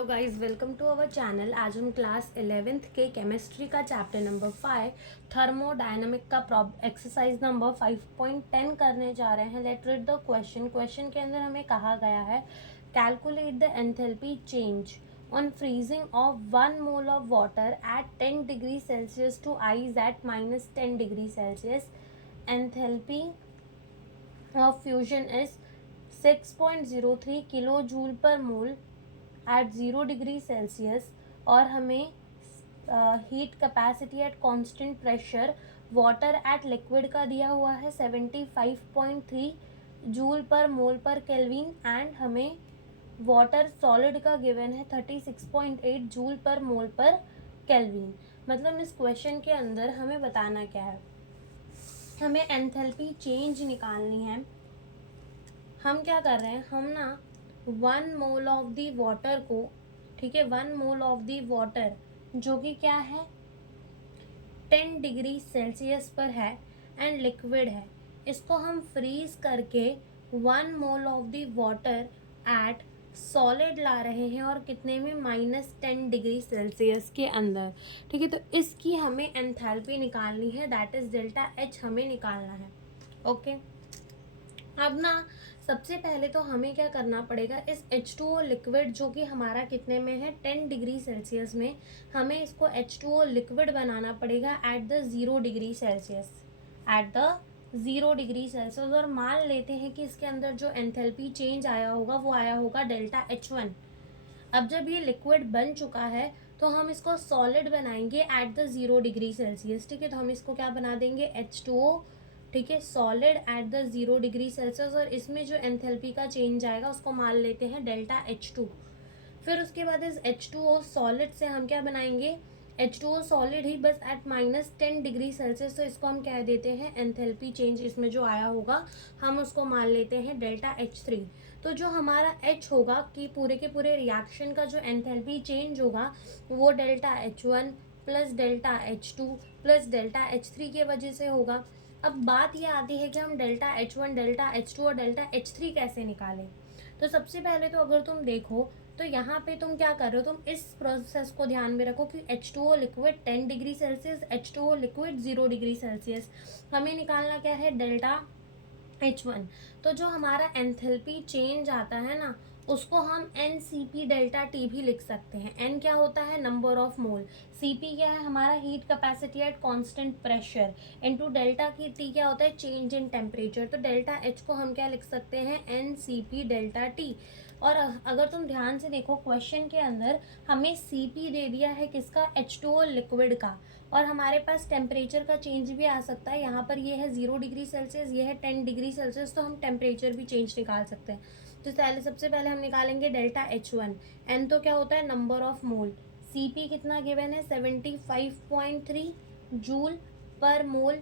Hello guys, welcome to our channel. आज हम class 11th के केमिस्ट्री का चैप्टर नंबर 5 थर्मोडायनामिक का एक्सरसाइज नंबर 5.10 करने जा रहे हैं। लेट रीड द क्वेश्चन के अंदर हमें कहा गया है calculate the enthalpy change on freezing of 1 mole of water at 10 degree Celsius to ice at -10 degree Celsius. Enthalpy of fusion is 6.03 kilo joule per mole at 0 degree Celsius और हमें heat capacity at constant pressure water at liquid का दिया हुआ है 75.3 joule per mole per kelvin and हमें water solid का given है 36.8 joule per mole per kelvin. मतलब इस क्वेश्चन के अंदर हमें बताना क्या है, हमें एंथैल्पी चेंज निकालनी है। हम क्या कर रहे हैं, हम ना 1 मोल ऑफ दी वाटर को, ठीक है, 1 मोल ऑफ दी वाटर जो कि क्या है 10 डिग्री सेल्सियस पर है एंड लिक्विड है, इसको हम फ्रीज करके 1 mole of the water at solid ला रहे हैं और कितने में -10 डिग्री सेल्सियस के अंदर। ठीक है, तो इसकी हमें एंथैल्पी निकालनी है, दैट इज डेल्टा एच हमें निकालना है। ओके, अब ना सबसे पहले तो हमें क्या करना पड़ेगा, इस H2O लिक्विड जो कि हमारा कितने में है 10 डिग्री सेल्सियस में, हमें इसको H2O लिक्विड बनाना पड़ेगा at the 0 degree Celsius, at the 0 degree Celsius. और मान लेते हैं कि इसके अंदर जो एंथैल्पी चेंज आया होगा वो आया होगा डेल्टा H1। अब जब ये लिक्विड बन चुका है तो हम इसको सॉलिड बनाएंगे एट द 0 डिग्री सेल्सियस। ठीक है, तो हम इसको क्या बना देंगे H2O, ठीक है, solid at the 0 degree Celsius. और इसमें जो एंथैल्पी का चेंज आएगा उसको मान लेते हैं डेल्टा H2। फिर उसके बाद इस H2O सॉलिड से हम क्या बनाएंगे, H2O सॉलिड ही बस एट -10 डिग्री सेल्सियस, तो इसको हम कह देते हैं एंथैल्पी चेंज इसमें जो आया होगा हम उसको मान लेते हैं डेल्टा H3। तो जो हमारा H होगा कि पूरे के पूरे रिएक्शन का जो एंथैल्पी चेंज होगा वो delta H1 plus delta H2 plus delta H3 की वजह से होगा। अब बात ये आती है कि हम डेल्टा H1, डेल्टा H2 और डेल्टा H3 कैसे निकालें। तो सबसे पहले तो अगर तुम देखो तो यहाँ पे तुम क्या कर रहे हो, तुम इस प्रोसेस को ध्यान में रखो कि H2O liquid 10 degree Celsius, H2O liquid 0 degree Celsius, हमें निकालना क्या है डेल्टा H1। तो जो हमारा एंथैल्पी चेंज आता है ना उसको हम NCP डेल्टा T भी लिख सकते हैं। N क्या होता है, नंबर ऑफ मोल, CP क्या है हमारा heat capacity at constant pressure, into delta की T क्या होता है चेंज इन टेम्परेचर। तो डेल्टा H को हम क्या लिख सकते हैं NCP डेल्टा T। और अगर तुम ध्यान से देखो क्वेश्चन के अंदर हमें CP दे दिया है किसका, H2O लिक्विड का, और हमारे पास टेम्परेचर का चेंज भी आ सकता है। यहाँ पर ये है 0 डिग्री सेल्सियस, ये है 10 डिग्री सेल्सियस, तो हम टेम्परेचर भी चेंज निकाल सकते हैं। तो सबसे पहले हम निकालेंगे डेल्टा H1। N तो क्या होता है नंबर ऑफ मोल, CP कितना गिवन है 75.3 joule per mole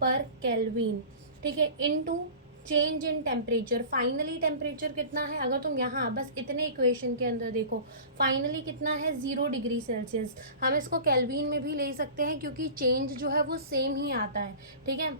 per kelvin, ठीक है, into change in temperature. Finally temperature कितना है, अगर तुम यहाँ बस इतने इक्वेशन के अंदर देखो फाइनली कितना है 0 डिग्री सेल्सियस। हम इसको केल्विन में भी ले सकते हैं क्योंकि चेंज जो है वो सेम ही आता है। ठीक है,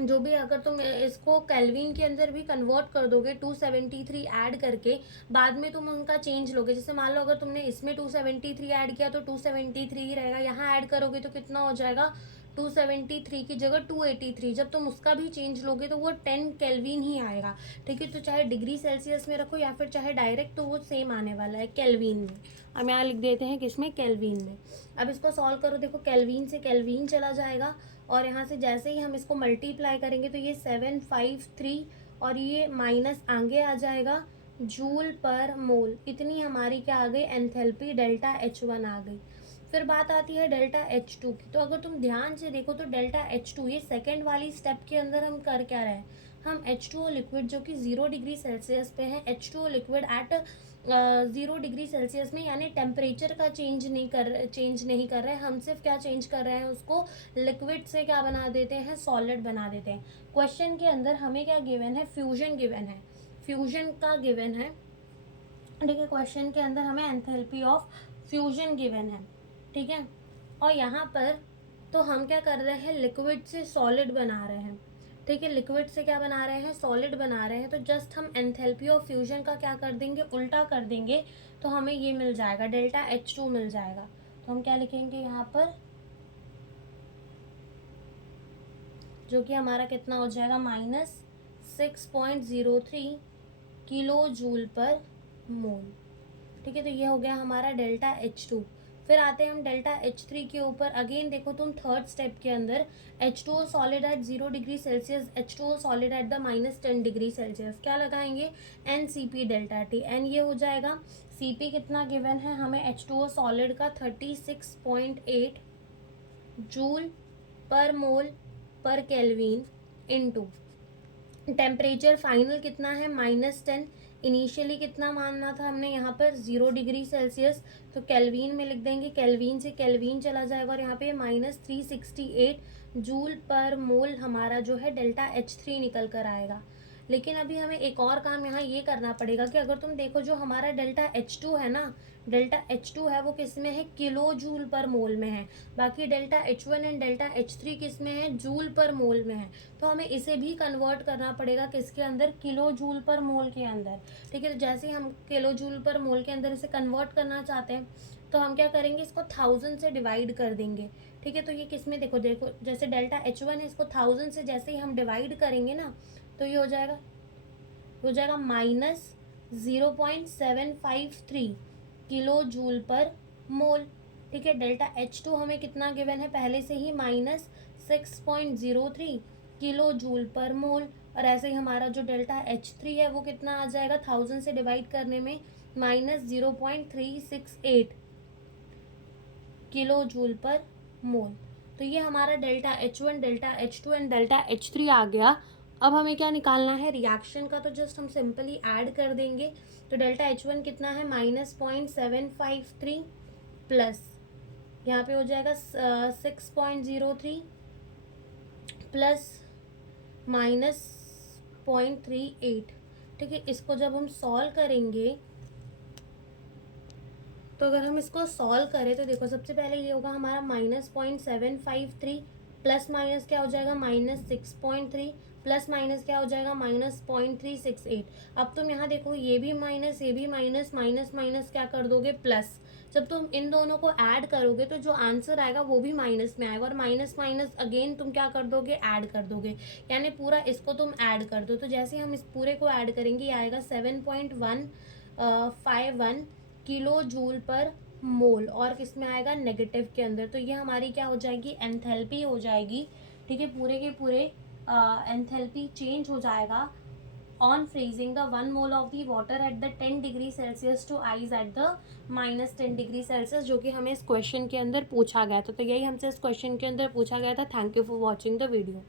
जो भी अगर तुम इसको केल्विन के अंदर भी कन्वर्ट कर दोगे 273 ऐड करके, बाद में तुम उनका चेंज लोगे। जैसे मान लो अगर तुमने इसमें 273 ऐड किया तो 273 ही रहेगा, यहाँ ऐड करोगे तो कितना हो जाएगा 273 की जगह 283। जब तुम उसका भी चेंज लोगे तो वो 10 केल्विन ही आएगा। ठीक है, तो चाहे डिग्री सेल्सियस में रखो या फिर चाहे डायरेक्ट, तो वो सेम आने वाला है केल्विन में। हम यहाँ लिख देते हैं किसमें, केल्विन में। अब इसको सॉल्व करो, देखो केल्विन से केल्विन चला जाएगा और यहाँ से जैसे ही हम इसको मल्टीप्लाई करेंगे तो ये 753 और ये माइनस आगे आ जाएगा जूल पर मोल। इतनी हमारी क्या आ गई एंथैल्पी डेल्टा H1 आ गई। फिर बात आती है डेल्टा H2 की। तो अगर तुम ध्यान से देखो तो डेल्टा H2 ये सेकेंड वाली स्टेप के अंदर हम कर क्या रहे हैं, हम H2O लिक्विड जो कि 0 डिग्री सेल्सियस पे है, H2O liquid at 0 degree Celsius में, यानी टेम्परेचर का चेंज नहीं कर रहे हैं, हम सिर्फ क्या चेंज कर रहे हैं, उसको लिक्विड से क्या बना देते हैं, सॉलिड बना देते हैं। क्वेश्चन के अंदर हमें क्या गिवन है, फ्यूजन गिवन है, फ्यूजन का गिवन है। ठीक है, क्वेश्चन के अंदर हमें एंथैल्पी ऑफ फ्यूजन गिवन है। ठीक है, और यहाँ पर तो हम क्या कर रहे हैं, लिक्विड से सॉलिड बना रहे हैं। ठीक है, लिक्विड से क्या बना रहे हैं, सॉलिड बना रहे हैं, तो जस्ट हम एंथैल्पी ऑफ फ्यूजन का क्या कर देंगे, उल्टा कर देंगे, तो हमें ये मिल जाएगा, डेल्टा H2 मिल जाएगा। तो हम क्या लिखेंगे यहाँ पर, जो कि हमारा कितना हो जाएगा, -6.03 किलो जूल पर मोल। ठीक है, तो ये हो गया हमारा डेल्टा H2। फिर आते हैं हम डेल्टा H3 के ऊपर। अगेन देखो तुम थर्ड स्टेप के अंदर, H2O solid at 0 degree Celsius, H2O solid at the -10 degree Celsius, क्या लगाएंगे, NCP डेल्टा T। एन ये हो जाएगा, CP कितना गिवन है हमें, H2O सॉलिड का 36.8 joule per mole per kelvin into temperature final कितना है, -10। इनिशियली कितना मानना था हमने यहाँ पर, 0 डिग्री सेल्सियस, तो केल्विन में लिख देंगे, केल्विन से केल्विन चला जाएगा और यहाँ पे -368 जूल पर मोल हमारा जो है डेल्टा H3 निकल कर आएगा। लेकिन अभी हमें एक और काम यहाँ ये करना पड़ेगा कि अगर तुम देखो जो हमारा डेल्टा H2 है ना, डेल्टा H2 है वो किस में है, किलो जूल पर मोल में है। बाकी delta H1 and delta H3 किस में है, जूल पर मोल में है। तो हमें इसे भी कन्वर्ट करना पड़ेगा किसके अंदर, किलो जूल पर मोल के अंदर। ठीक है, तो जैसे हम किलो जूल पर मोल के अंदर इसे कन्वर्ट करना चाहते हैं, तो हम क्या करेंगे, इसको 1000 से डिवाइड कर देंगे। ठीक है, तो ये किस में, देखो देखो जैसे डेल्टा H1 है, इसको 1000 से जैसे ही हम डिवाइड करेंगे ना, तो ये हो जाएगा -0.753 किलो जूल पर मोल। ठीक है, डेल्टा H2 हमें कितना गिवन है पहले से ही, -6.03 किलो जूल पर मोल। और ऐसे ही हमारा जो डेल्टा H3 है वो कितना आ जाएगा, 1000 से डिवाइड करने में -0.368 किलो जूल पर मोल। तो ये हमारा delta H1, delta H2 and delta H3 आ गया। अब हमें क्या निकालना है, रिएक्शन का, तो जस्ट हम सिंपली ऐड कर देंगे। तो डेल्टा H1 कितना है, -0.753 प्लस यहाँ पे हो जाएगा 6.03 प्लस -0.38। ठीक है, इसको जब हम सॉल्व करेंगे, तो अगर हम इसको सॉल्व करें तो देखो सबसे पहले ये होगा हमारा -0.753 प्लस माइनस क्या हो जाएगा, -6.3 प्लस माइनस क्या हो जाएगा, -0.368। अब तुम यहाँ देखो ये भी माइनस, ये भी माइनस, माइनस माइनस क्या कर दोगे, प्लस। जब तुम इन दोनों को ऐड करोगे तो जो आंसर आएगा वो भी माइनस में आएगा, और माइनस माइनस अगेन तुम क्या कर दोगे, ऐड कर दोगे, यानी पूरा इसको तुम ऐड कर दो। तो जैसे हम इस पूरे को ऐड करेंगे, ये आएगा 7.151 किलो जूल पर मोल, और किस में आएगा, नेगेटिव के अंदर। तो ये हमारी क्या हो जाएगी, एंथैल्पी हो जाएगी। ठीक है, पूरे के पूरे एंथैल्पी चेंज हो जाएगा on freezing the 1 mole of the water at the 10 degree Celsius to ice at the -10 degree Celsius, जो कि हमें इस क्वेश्चन के अंदर पूछा गया था। तो यही हमसे इस क्वेश्चन के अंदर पूछा गया था। Thank you for watching the video.